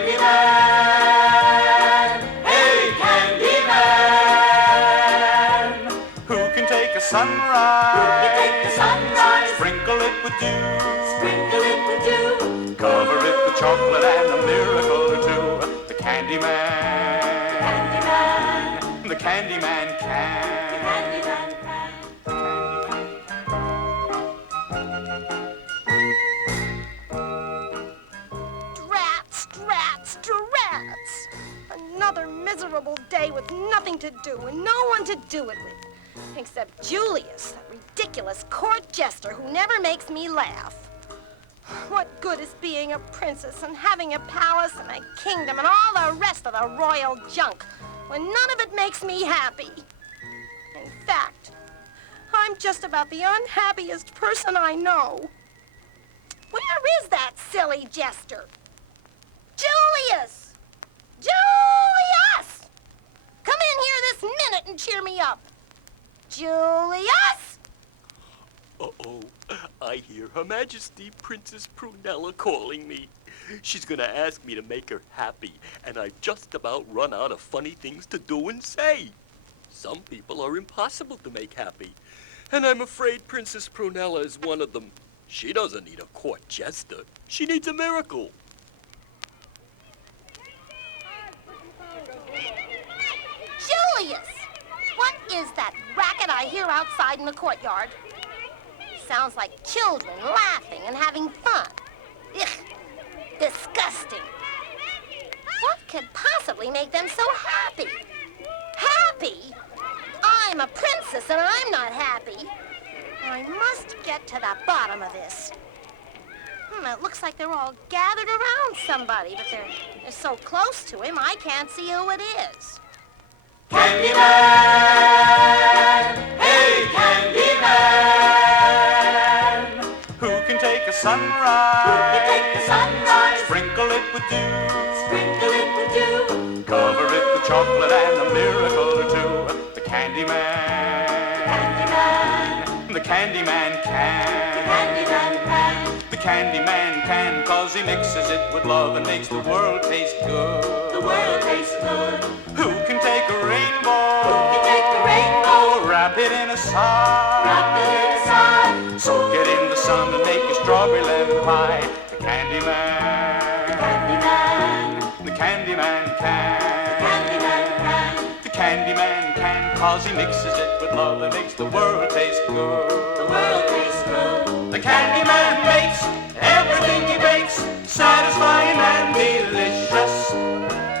Candyman, hey Candyman. Who can take a sunrise? Who can take the sunrise? Sprinkle it with dew. Sprinkle it with dew. Cover it with chocolate and a miracle or two. The Candyman. The Candyman can. Drats! Another miserable day with nothing to do and no one to do it with. Except Julius, that ridiculous court jester who never makes me laugh. What good is being a princess and having a palace and a kingdom and all the rest of the royal junk when none of it makes me happy? In fact, I'm just about the unhappiest person I know. Where is that silly jester? Julius! Julius! Come in here this minute and cheer me up. Julius! Uh-oh, I hear Her Majesty Princess Prunella calling me. She's gonna ask me to make her happy, and I've just about run out of funny things to do and say. Some people are impossible to make happy, and I'm afraid Princess Prunella is one of them. She doesn't need a court jester. She needs a miracle. Julius! What is that racket I hear outside in the courtyard? Sounds like children laughing and having fun. Ugh, disgusting. What could possibly make them so happy? Happy? I'm a princess and I'm not happy. I must get to the bottom of this. It looks like they're all gathered around somebody, but they're so close to him, I can't see who it is. Candyman, hey Candyman. Who can take a sunrise? Who can take the sunrise? Sprinkle it with dew. Sprinkle it with dew. Cover it with chocolate and a miracle or two. The Candyman. The Candyman can. The Candyman can, 'cause he mixes it with love and makes the world taste good. The world tastes good. Who can take a rainbow? Who can take the rainbow? Wrap it in a sigh. Wrap it in a sigh. Soak it in the sun and make a strawberry lemon pie. The Candyman. The Candyman can. The Candyman can, 'cause he mixes it with love and makes the world taste good. The world tastes good. The Candyman makes everything he bakes satisfying and delicious.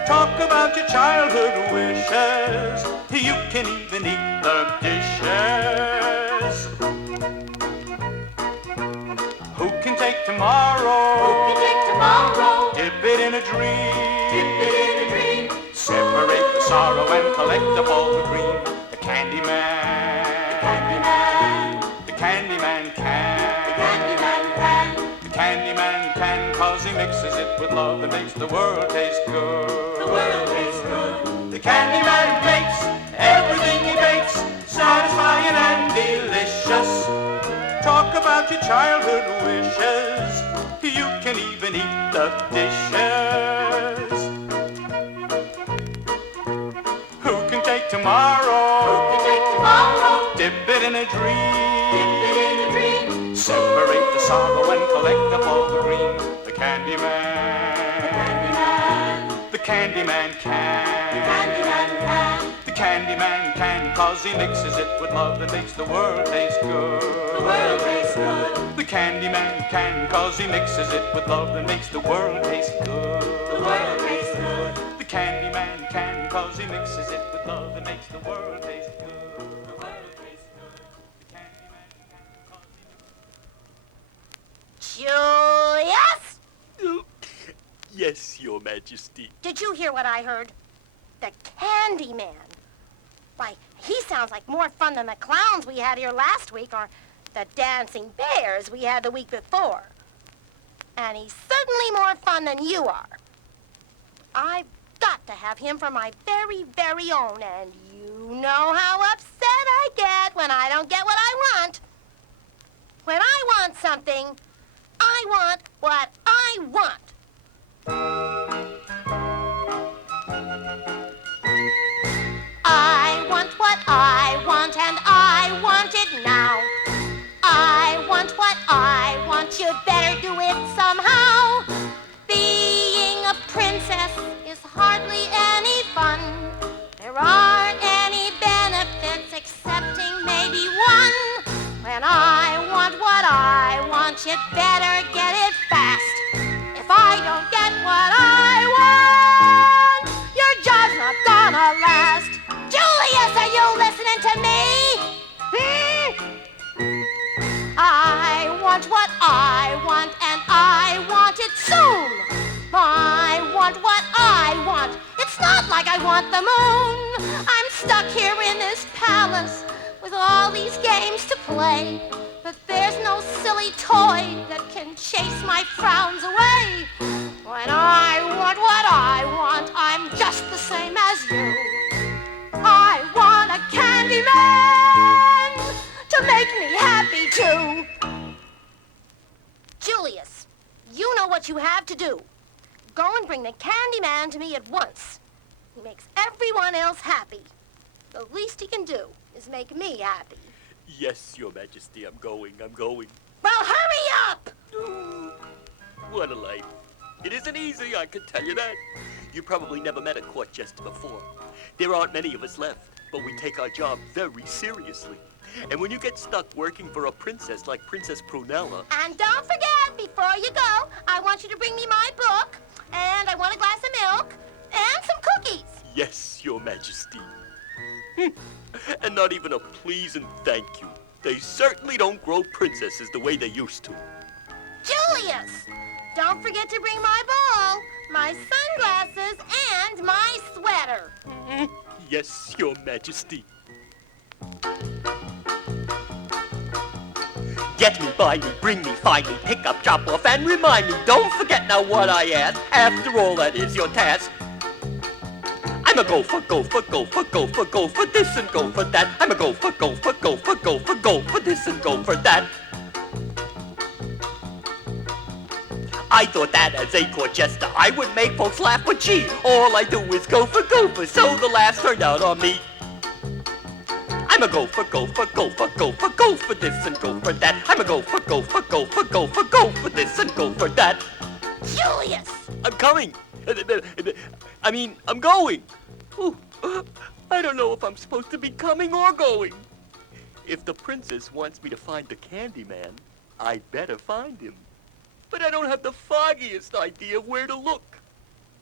Talk about your childhood wishes. You can even eat the dishes. Who can take tomorrow? Who can take tomorrow? Dip it in a dream. Dip it in a dream. Separate the sorrow and collect up all the cream. The Candyman. The Candyman can. The Candyman can, 'cause he mixes it with love and makes the world taste good. The world tastes good. The Candyman makes everything he bakes satisfying and delicious. Talk about your childhood wishes. You can even eat the dishes. Who can take tomorrow? Who can take tomorrow? Dip it in a dream. Dip it in a dream. Separate the sorrow and collect up all the cream. The Candyman. The Candyman can. The Candyman can, 'cause he mixes it with love and makes the world taste good. The world tastes good. The Candyman can, 'cause he mixes it with love and makes the world taste good. The world tastes good. The Candyman can, 'cause he mixes it with love and makes the world taste good. The world tastes good. The Candyman can, 'cause he Julius! Yes, Your Majesty. Did you hear what I heard? The Candyman. Why, he sounds like more fun than the clowns we had here last week or the dancing bears we had the week before. And he's certainly more fun than you are. I've got to have him for my very, very own, and you know how upset I get when I don't get what I want. When I want something, I want what I want. but you'd better get it fast. If I don't get what I want, your job's not gonna last. Julius, are you listening to me? I want what I want, and I want it soon. I want what I want. It's not like I want the moon. I'm stuck here in this palace with all these games to play. But there's no silly toy that can chase my frowns away. When I want what I want, I'm just the same as you. I want a candy man to make me happy too. Julius, you know what you have to do. Go and bring the candy man to me at once. He makes everyone else happy. The least he can do is make me happy. Yes, Your Majesty, I'm going. Well, hurry up! What a life. It isn't easy, I can tell you that. You probably never met a court jester before. There aren't many of us left, but we take our job very seriously. And when you get stuck working for a princess like Princess Prunella... And don't forget, before you go, I want you to bring me my book, and I want a glass of milk, and some cookies. Yes, Your Majesty. And not even a please and thank you. They certainly don't grow princesses the way they used to. Julius, don't forget to bring my ball, my sunglasses, and my sweater. Yes, Your Majesty. Get me, buy me, bring me, find me, pick up, drop off, and remind me. Don't forget now what I ask. After all, that is your task. I'm a gopher, gopher, gopher, gopher, go for this and go for that. I'm a gopher, gopher, gopher, gopher, go for this and go for that. I thought that as a court jester I would make folks laugh, but gee, all I do is gopher, gopher, so the laughs turned out on me. I'm a gopher, gopher, gopher, gopher, go for this and go for that. I'm a gopher, gopher, gopher, gopher, go for this and go for that. Julius! I'm coming. I'm going. Ooh, I don't know if I'm supposed to be coming or going. If the princess wants me to find the candy man, I'd better find him. But I don't have the foggiest idea of where to look.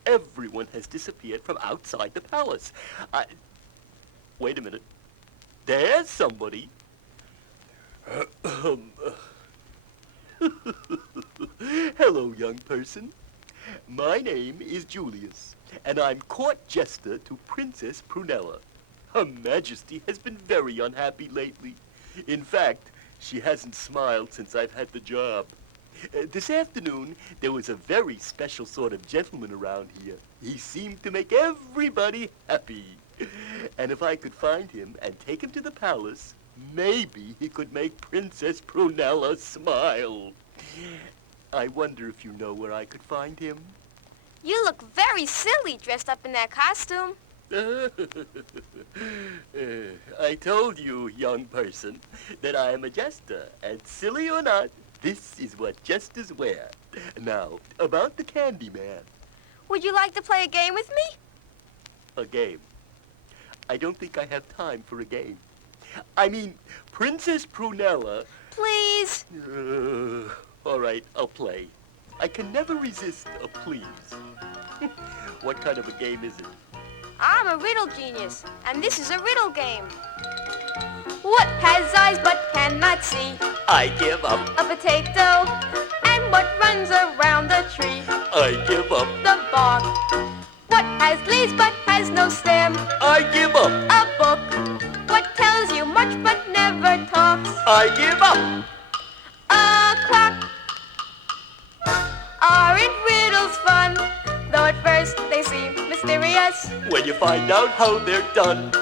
Everyone has disappeared from outside the palace. Wait a minute. There's somebody. Hello, young person. My name is Julius, and I'm court jester to Princess Prunella. Her Majesty has been very unhappy lately. In fact, she hasn't smiled since I've had the job. This afternoon, there was a very special sort of gentleman around here. He seemed to make everybody happy. And if I could find him and take him to the palace, maybe he could make Princess Prunella smile. I wonder if you know where I could find him. You look very silly dressed up in that costume. I told you, young person, that I am a jester, and silly or not, this is what jesters wear. Now, about the candy man. Would you like to play a game with me? A game? I don't think I have time for a game. I mean, Princess Prunella... Please. All right, I'll play. I can never resist a please. What kind of a game is it? I'm a riddle genius, and this is a riddle game. What has eyes but cannot see? I give up. A potato. And what runs around the tree? I give up. The bark. What has leaves but has no stem? I give up. A book. What tells you much but never talks? I give up. A clock. Aren't riddles fun? Though at first they seem mysterious. When you find out how they're done,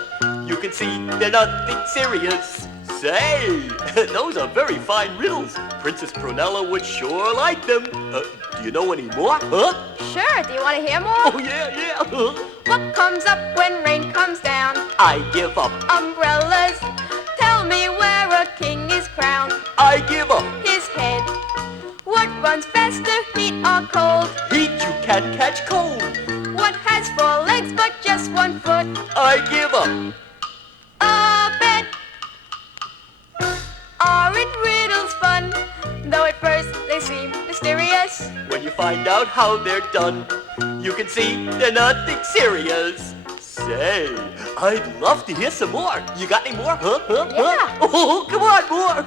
you can see they're nothing serious. Say, those are very fine riddles. Princess Prunella would sure like them. Do you know any more? Huh? Sure, do you want to hear more? Oh, yeah. What comes up when rain comes down? I give up. Umbrellas. Tell me where a king is crowned. I give up. His head. What runs faster, heat or cold? Heat, you can't catch cold. What has 4 legs but just 1 foot? I give up. A bed. Aren't riddles fun? Though at first find out how they're done, you can see they're nothing serious. Say, I'd love to hear some more. You got any more? Huh? Yeah. Oh, come on, more.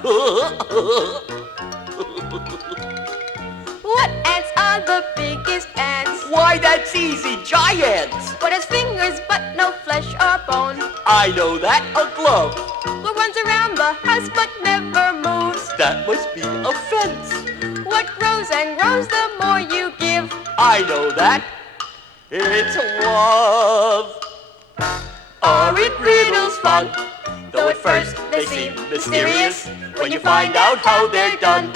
What ants are the biggest ants? Why, that's easy, giants. What has fingers but no flesh or bone? I know that, a glove. What runs around the house but never moves? That must be a fence. What grows and grows the more you give? I know that. It's love. Aren't riddles fun? Though at first they seem mysterious, when you find out how they're done,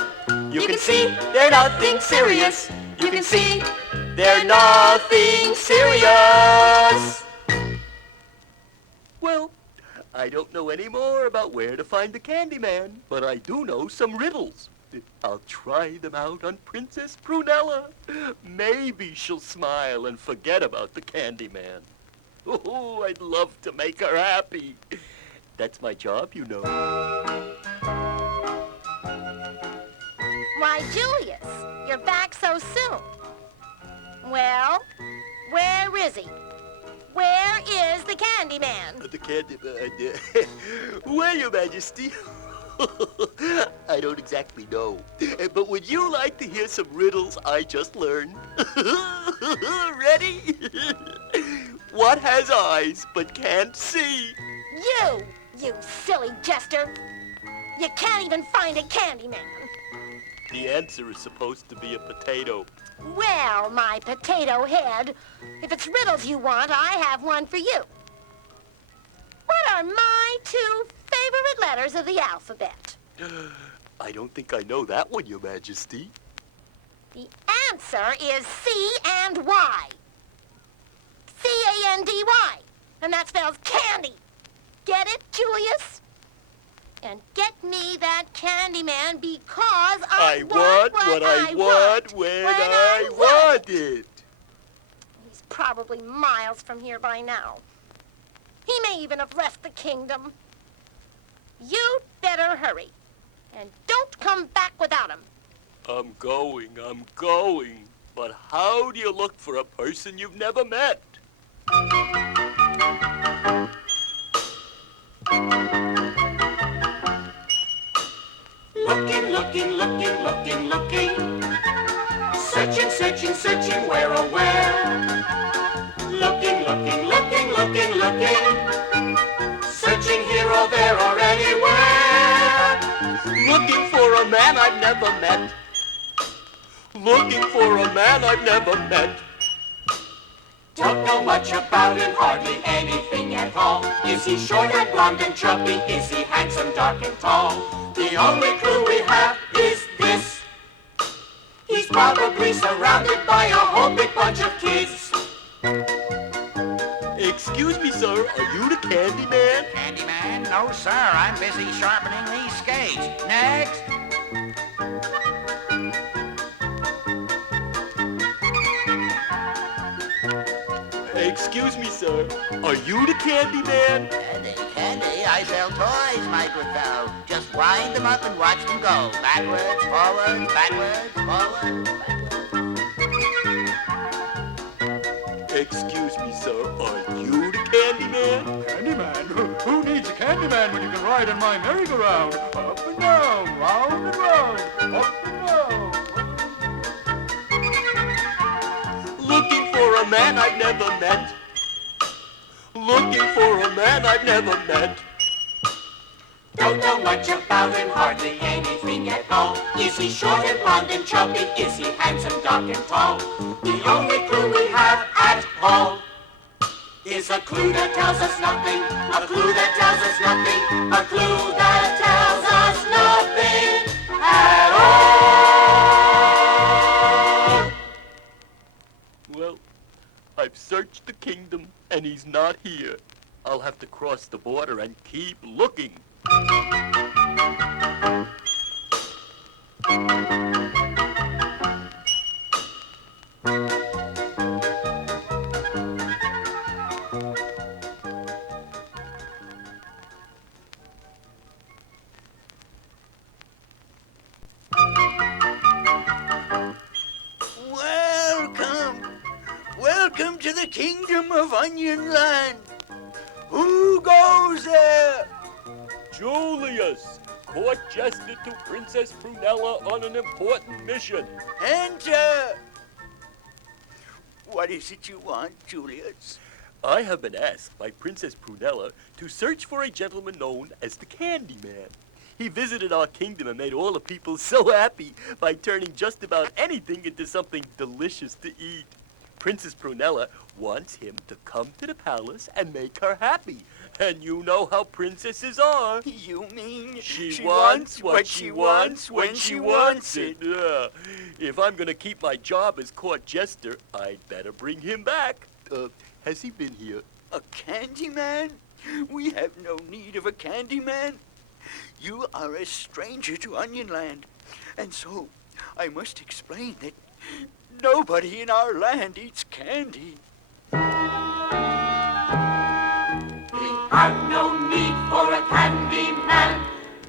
you can see they're nothing serious. You can see they're nothing serious. Well, I don't know any more about where to find the Candyman, but I do know some riddles. I'll try them out on Princess Prunella. Maybe she'll smile and forget about the Candyman. Oh, I'd love to make her happy. That's my job, you know. Why, Julius, you're back so soon. Well, where is he? Where is the Candyman? The Candyman. Well, Your Majesty, I don't exactly know. But would you like to hear some riddles I just learned? Ready? What has eyes but can't see? You silly jester. You can't even find a Candyman. The answer is supposed to be a potato. Well, my potato head, if it's riddles you want, I have one for you. What are my two favorite letters of the alphabet? I don't think I know that one, Your Majesty. The answer is C and Y. C-A-N-D-Y. And that spells candy. Get it, Julius? And get me that Candyman because I want what I want when I want it. He's probably miles from here by now. He may even have left the kingdom. You'd better hurry. And don't come back without him. I'm going. But how do you look for a person you've never met? Looking. Searching, where, oh where? Looking. Searching here or there or anywhere. Looking for a man I've never met. Don't know much about him, hardly anything at all. Is he short and blonde and chubby? Is he handsome, dark and tall? The only clue we have is this. He's probably surrounded by a whole big bunch of kids. Excuse me, sir, are you the Candyman? Candyman? No, sir. I'm busy sharpening these skates. Next. Excuse me, sir, are you the Candyman? Candy, I sell toys, my good fellow. Just wind them up and watch them go. Backwards, forwards, forwards. Excuse me, sir, are you the Candyman? Candyman? Who needs a Candyman when you can ride in my merry-go-round? Up and down, round and round, up and down. Looking for a man I've never met. Don't know much about him, hardly anything at all. Is he short and blonde and chubby? Is he handsome, dark and tall? The only clue we have at all is a clue that tells us nothing. A clue that tells us nothing. A clue that tells us nothing at all. Well, I've searched the kingdom and he's not here. I'll have to cross the border and keep looking. Welcome to the kingdom of Onion Land. Who goes there? Julius, court jester to Princess Prunella on an important mission. Enter. What is it you want, Julius? I have been asked by Princess Prunella to search for a gentleman known as the Candyman. He visited our kingdom and made all the people so happy by turning just about anything into something delicious to eat. Princess Prunella wants him to come to the palace and make her happy. And you know how princesses are. You mean She wants what she wants when she wants it. Yeah. If I'm going to keep my job as court jester, I'd better bring him back. Has he been here? A candy man? We have no need of a candy man. You are a stranger to Onion Land, and so I must explain that nobody in our land eats candy. We have no need for a candy man.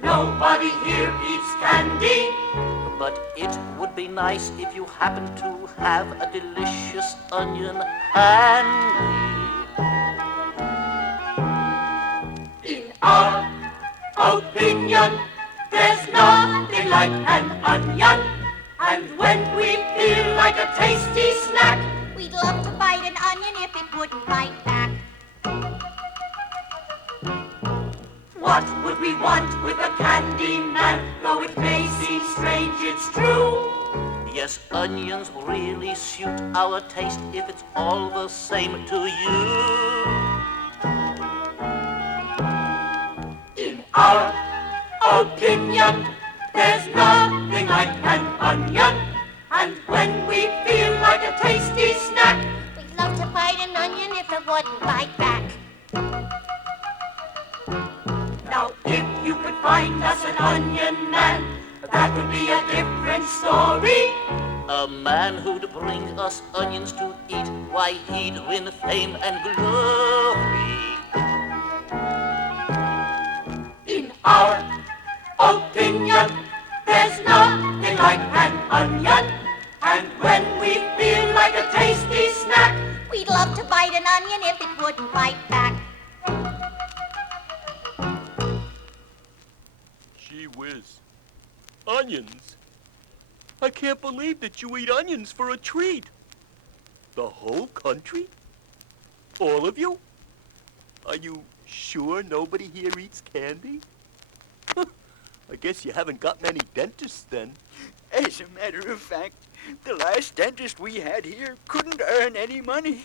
Nobody here eats candy. But it would be nice if you happen to have a delicious onion handy. In our opinion, there's nothing like an onion. And when we feel like a tasty snack, We'd love to bite an onion if it wouldn't bite back. what would we want with a candy man? Though it may seem strange, it's true. Yes, onions really suit our taste if it's all the same to you. In our opinion, there's nothing like an onion. And when we feel like a tasty snack, We'd love to bite an onion if it wouldn't bite back. now if you could find us an onion man, that would be a different story. A man who'd bring us onions to eat, why he'd win fame and glory. In our opinion, there's nothing like an onion. And when we feel like a tasty snack, We'd love to bite an onion if it wouldn't bite back. Gee whiz. Onions? I can't believe that you eat onions for a treat. The whole country? All of you? Are you sure nobody here eats candy? I guess you haven't got many dentists then. As a matter of fact, the last dentist we had here couldn't earn any money,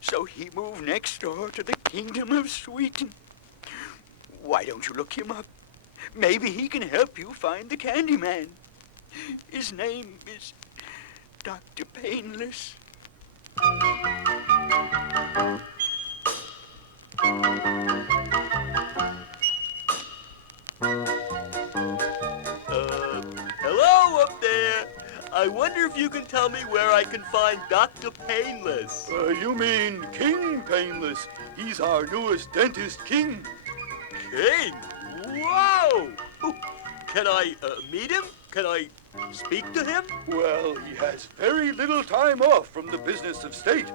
so he moved next door to the kingdom of Sweden. Why don't you look him up? Maybe he can help you find the candy man. His name is Dr. Painless. Hello up there. I wonder if you can tell me where I can find Dr. Painless. You mean King Painless. He's our newest dentist king. King? Whoa! Can I meet him? Can I speak to him? Well, he has very little time off from the business of state,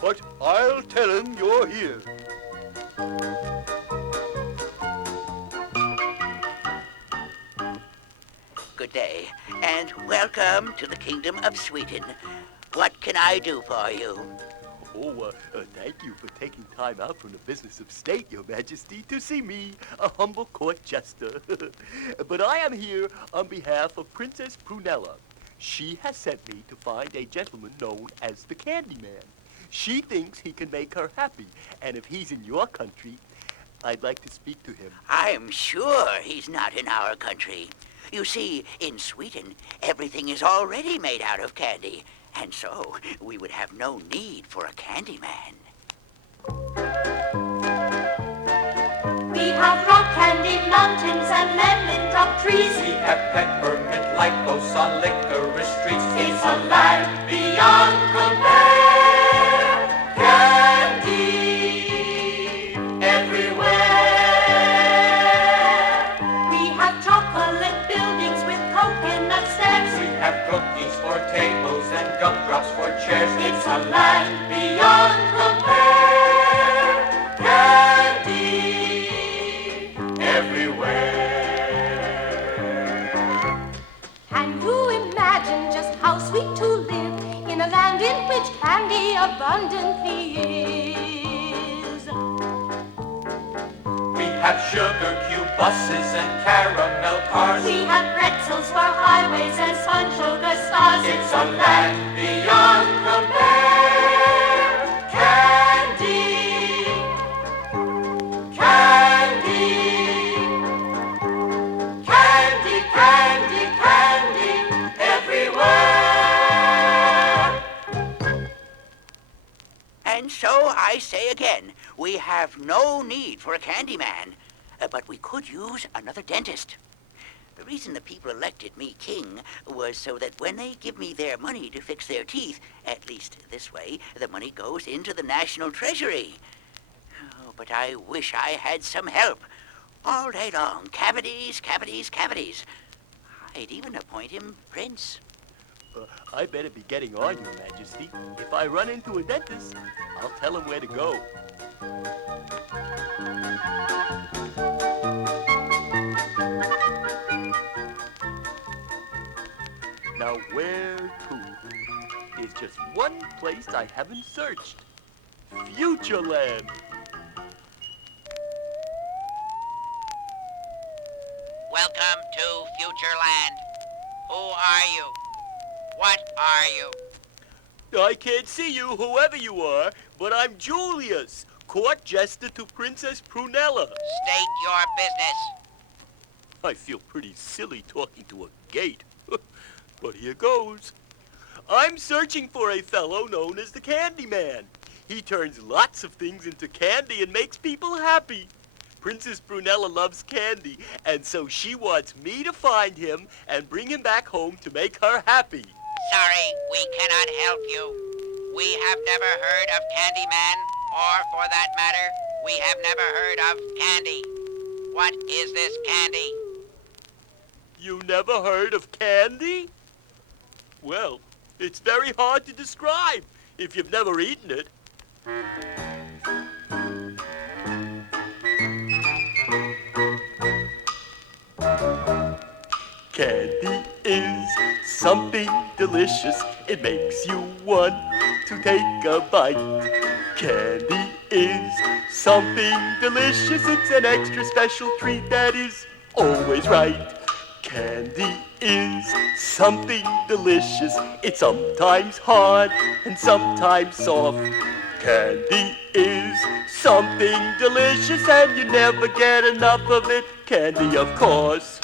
but I'll tell him you're here. Good day, and welcome to the kingdom of Sweden. What can I do for you? Oh, thank you for taking time out from the business of state, Your Majesty, to see me, a humble court jester. But I am here on behalf of Princess Prunella. She has sent me to find a gentleman known as the Candyman. She thinks he can make her happy, and if he's in your country, I'd like to speak to him. I'm sure he's not in our country. You see, in Sweden, everything is already made out of candy, and so we would have no need for a candy man. we have rock candy mountains and lemon drop trees. We have peppermint lycos on licorice trees. It's a land beyond compare. Candy everywhere. We have chocolate buildings with coconut steps. We have cookies for tables and gumdrops for chairs. It's a land beyond abundantly is. We have sugar cube buses and caramel cars. We have pretzels for highways and spun sugar stars. It's a land beyond compare. Candy, candy, candy, candy, candy, everywhere. And so I say again, we have no need for a candy man, but we could use another dentist. The reason the people elected me king was so that when they give me their money to fix their teeth, at least this way, the money goes into the national treasury. Oh, but I wish I had some help. All day long, cavities, cavities, cavities. I'd even appoint him prince. I better be getting on, Your Majesty. If I run into a dentist, I'll tell him where to go. Now, where to? There's just one place I haven't searched. Futureland. Welcome to Futureland. Who are you? What are you? I can't see you, whoever you are, but I'm Julius, court jester to Princess Prunella. State your business. I feel pretty silly talking to a gate, but here goes. I'm searching for a fellow known as the Candy Man. He turns lots of things into candy and makes people happy. Princess Prunella loves candy, and so she wants me to find him and bring him back home to make her happy. Sorry, we cannot help you. We have never heard of Candyman, or for that matter, we have never heard of candy. What is this candy? You never heard of candy? Well, it's very hard to describe if you've never eaten it. Candy is something delicious. It makes you want to take a bite. Candy is something delicious. It's an extra special treat that is always right. Candy is something delicious. It's sometimes hard and sometimes soft. Candy is something delicious and you never get enough of it. Candy, of course.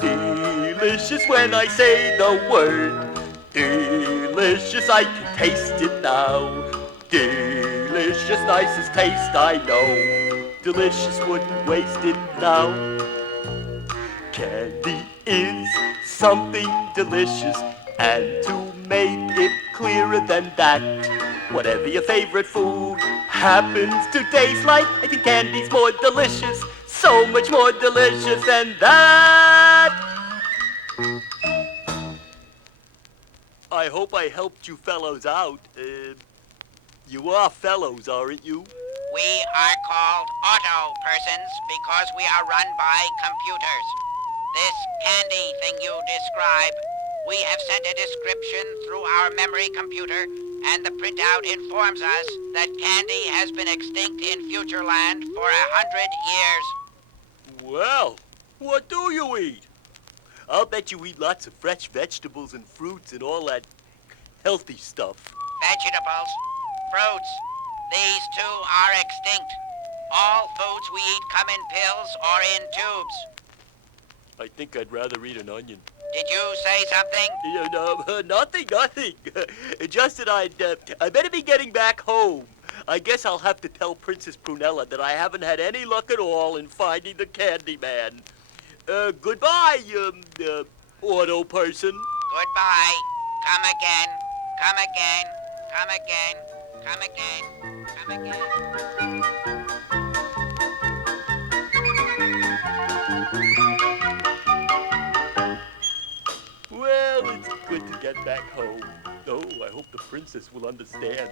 Delicious when I say the word. Delicious, I can taste it now. Delicious, nicest taste I know. Delicious, wouldn't waste it now. Candy is something delicious, and to make it clearer than that, whatever your favorite food happens to taste like, I think candy's more delicious, so much more delicious than that. I hope I helped you fellows out. You are fellows, aren't you? We are called auto persons because we are run by computers. This candy thing you describe, we have sent a description through our memory computer, and the printout informs us that candy has been extinct in Futureland for 100 years. Well, what do you eat? I'll bet you eat lots of fresh vegetables and fruits and all that healthy stuff. Vegetables, fruits, these too are extinct. All foods we eat come in pills or in tubes. I think I'd rather eat an onion. Did you say something? No, nothing. Just that I better be getting back home. I guess I'll have to tell Princess Prunella that I haven't had any luck at all in finding the Candy Man. Goodbye, auto person. Goodbye. Come again. Come again. Come again. Come again. Come again. Well, it's good to get back home. Oh, I hope the princess will understand.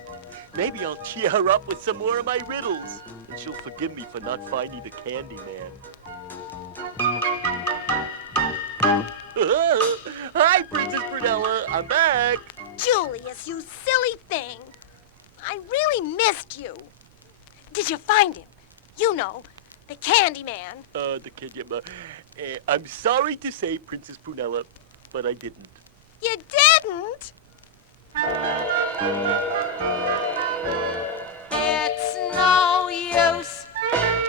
Maybe I'll cheer her up with some more of my riddles, and she'll forgive me for not finding the Candy Man. Hi, Princess Prunella. I'm back. Julius, you silly thing. I really missed you. Did you find him? You know, the Candy Man. The kid, I'm sorry to say, Princess Prunella, but I didn't. You didn't? It's no use.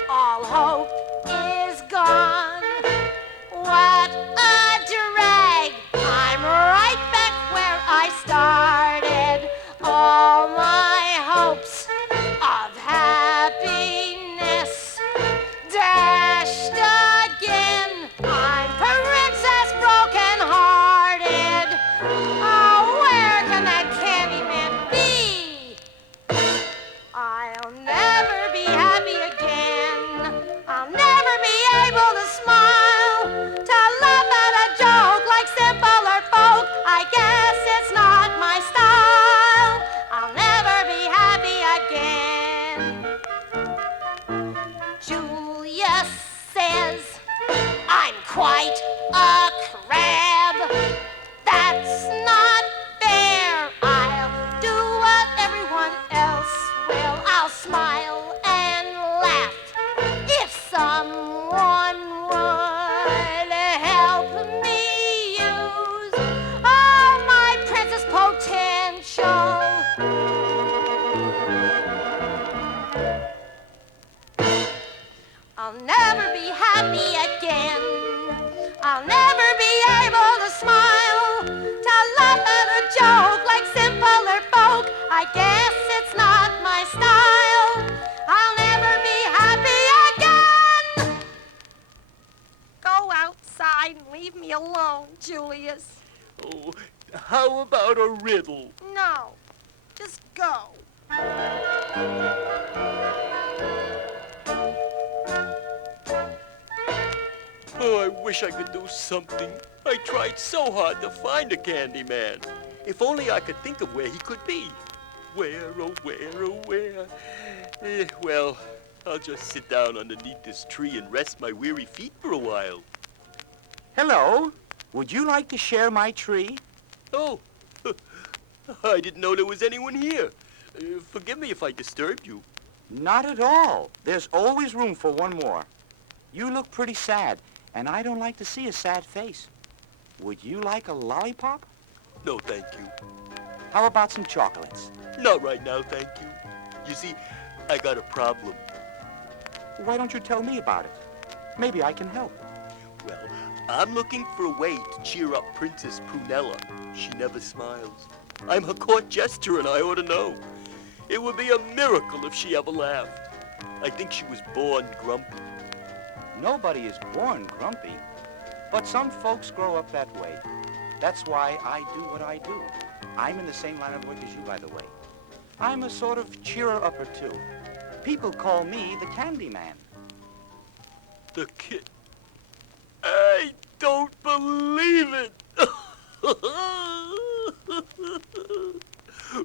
All hope is gone. What a drag. I'm right back where I started. All my hopes of happiness dashed again. I'm Princess Broken-Hearted. Oh, where can that candy man be? I'll never be happy again. I'll never be able to smile, to laugh at a joke like simpler folk. I guess it's not my style. I'll never be happy again. Julius says I'm quite a crab. That's not fair. I'll do what everyone else will. I'll smile and laugh. If someone would help me use all my princess potential, I'll never be happy again. I'll never be able to smile, to laugh at a joke like simpler folk. I guess it's not my style. I'll never be happy again. Go outside and leave me alone, Julius. Oh, how about a riddle? No, just go. Oh, I wish I could do something. I tried so hard to find a candy man. If only I could think of where he could be. Where, oh where, oh where? Well, I'll just sit down underneath this tree and rest my weary feet for a while. Hello. Would you like to share my tree? Oh, I didn't know there was anyone here. Forgive me if I disturbed you. Not at all. There's always room for one more. You look pretty sad, and I don't like to see a sad face. Would you like a lollipop? No, thank you. How about some chocolates? Not right now, thank you. You see, I got a problem. Why don't you tell me about it? Maybe I can help. Well, I'm looking for a way to cheer up Princess Prunella. She never smiles. I'm her court jester and I ought to know. It would be a miracle if she ever laughed. I think she was born grumpy. Nobody is born grumpy, but some folks grow up that way. That's why I do what I do. I'm in the same line of work as you, by the way. I'm a sort of cheerer-upper, too. People call me the Candy Man. The kid... I don't believe it!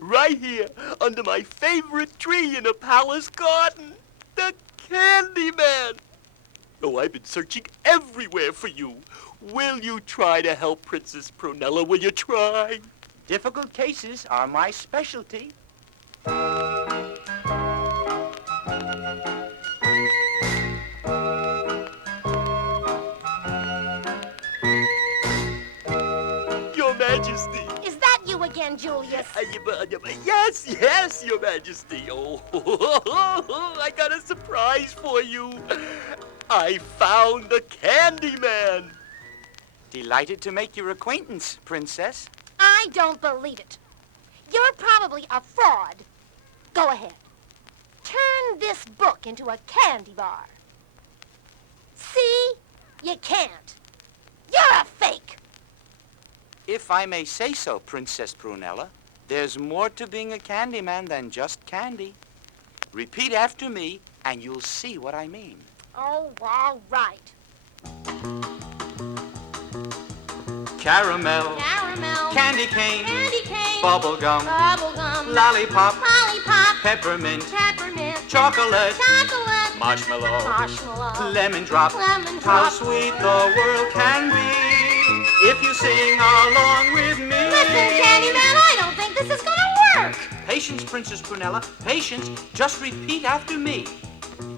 Right here, under my favorite tree in a palace garden. The Candy Man! Oh, I've been searching everywhere for you. Will you try to help Princess Prunella? Will you try? Difficult cases are my specialty. Your Majesty. Is that you again, Julius? Yes, Your Majesty. Oh, I got a surprise for you. I found the Candy Man. Delighted to make your acquaintance, Princess. I don't believe it. You're probably a fraud. Go ahead. Turn this book into a candy bar. See? You can't. You're a fake. If I may say so, Princess Prunella, there's more to being a candy man than just candy. Repeat after me, and you'll see what I mean. Oh, all right. Caramel, Caramel, candy cane, bubble gum, lollipop, lollipop, peppermint, chocolate, marshmallow, lemon drop. lemon How drop. sweet the world can be if you sing along with me. Listen, Candy Man, I don't think this is gonna work. Hey, Patience, Princess Prunella, patience. Just repeat after me.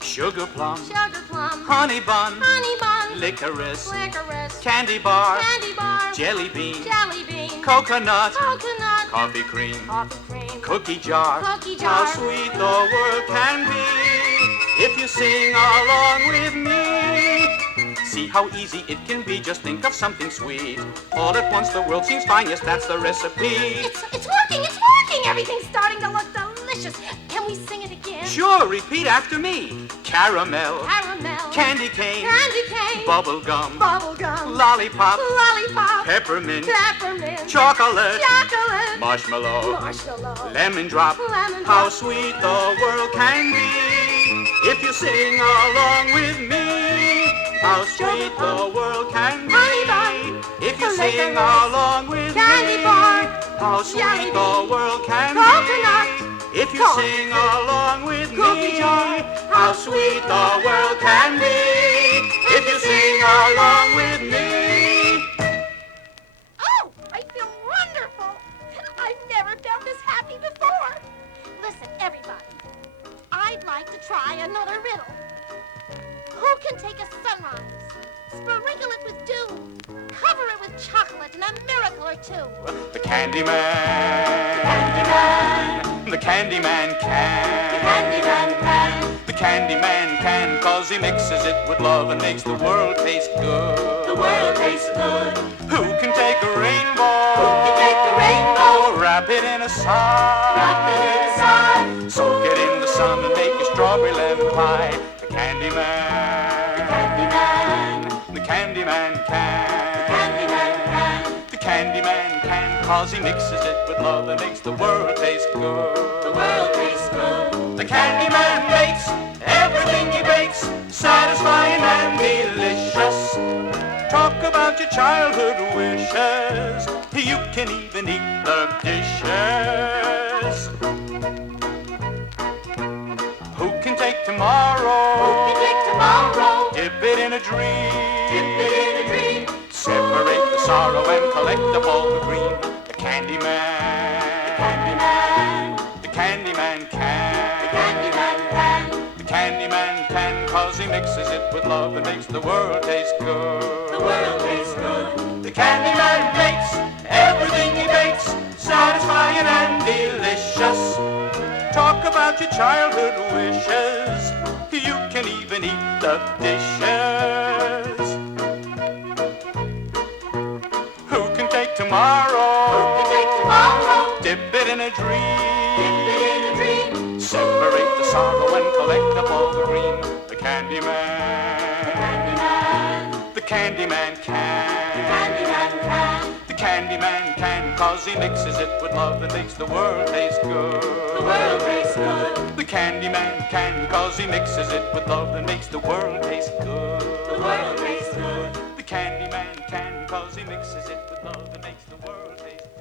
Sugar plum, Sugar plum. honey bun, Honey bun. licorice, Licorice. candy bar, Candy bar. jelly bean, Jelly bean. coconut, Coconut. coffee cream, Coffee cream. cookie jar. Cookie How jar. sweet the world can be if you sing along with me. See how easy it can be, just think of something sweet. All at once the world seems fine, yes, that's the recipe. It's working, it's working. Everything's starting to look delicious. Can we sing it again? Sure, repeat after me. Caramel, Caramel. candy cane, Candy cane. bubble gum, Bubble gum. lollipop, Lollipop. peppermint, Peppermint. chocolate, Chocolate. marshmallow, Marshmallow. lemon drop. Lemon How drop. sweet the world can be if you sing along with me. How sweet the world can Honey be bun. if you Licorice. sing along with Candy me. bar. How Jelly sweet the bean. world can Coconut. be if you Coffee. sing along with Cookie me. jar. How sweet the world can be if you sing along with me. Oh, I feel wonderful. I've never felt this happy before. Listen, everybody. I'd like to try another riddle. Who can take a sunrise, sprinkle it with dew, cover it with chocolate, and a miracle or two? The Candyman. The Candyman can. The Candyman can. The Candyman can, 'cause he mixes it with love and makes the world taste good. The world tastes good. Who can take a rainbow? Who can take the rainbow? Wrap it in a sigh. Wrap it in a sigh. Soak it in the sun and make a strawberry lemon pie. The Candyman. The Candyman. The Candyman can. The Candyman can. The Candyman can, 'cause he mixes it with love and makes the world taste good. The world tastes good. The Candyman makes everything he bakes satisfying and delicious. Talk about your childhood wishes. You can even eat the dishes. Who can take tomorrow? Who can take tomorrow? Dip it in a dream. Dip it in a dream. Separate the sorrow and collect up all the cream. The Candyman. Candyman. The Candyman can. The Candyman can. The Candyman can, 'cause he mixes it with love and makes the world taste good. The world tastes good. The Candyman makes everything he bakes satisfying and delicious. Talk about your childhood wishes. You can even eat the dishes. Who can take tomorrow? Who can take tomorrow? Dip it in a dream. Dip it in a dream. Separate the sorrow and collect up all the green. The Candyman. Candyman. The Candyman can. Candyman can. The Candyman can, 'cause he mixes it with love and makes the world taste good. The world tastes good. The Candyman can, 'cause he mixes it with love and makes the world taste good. The world tastes good. The Candyman can, 'cause he mixes it with love and makes the world taste good.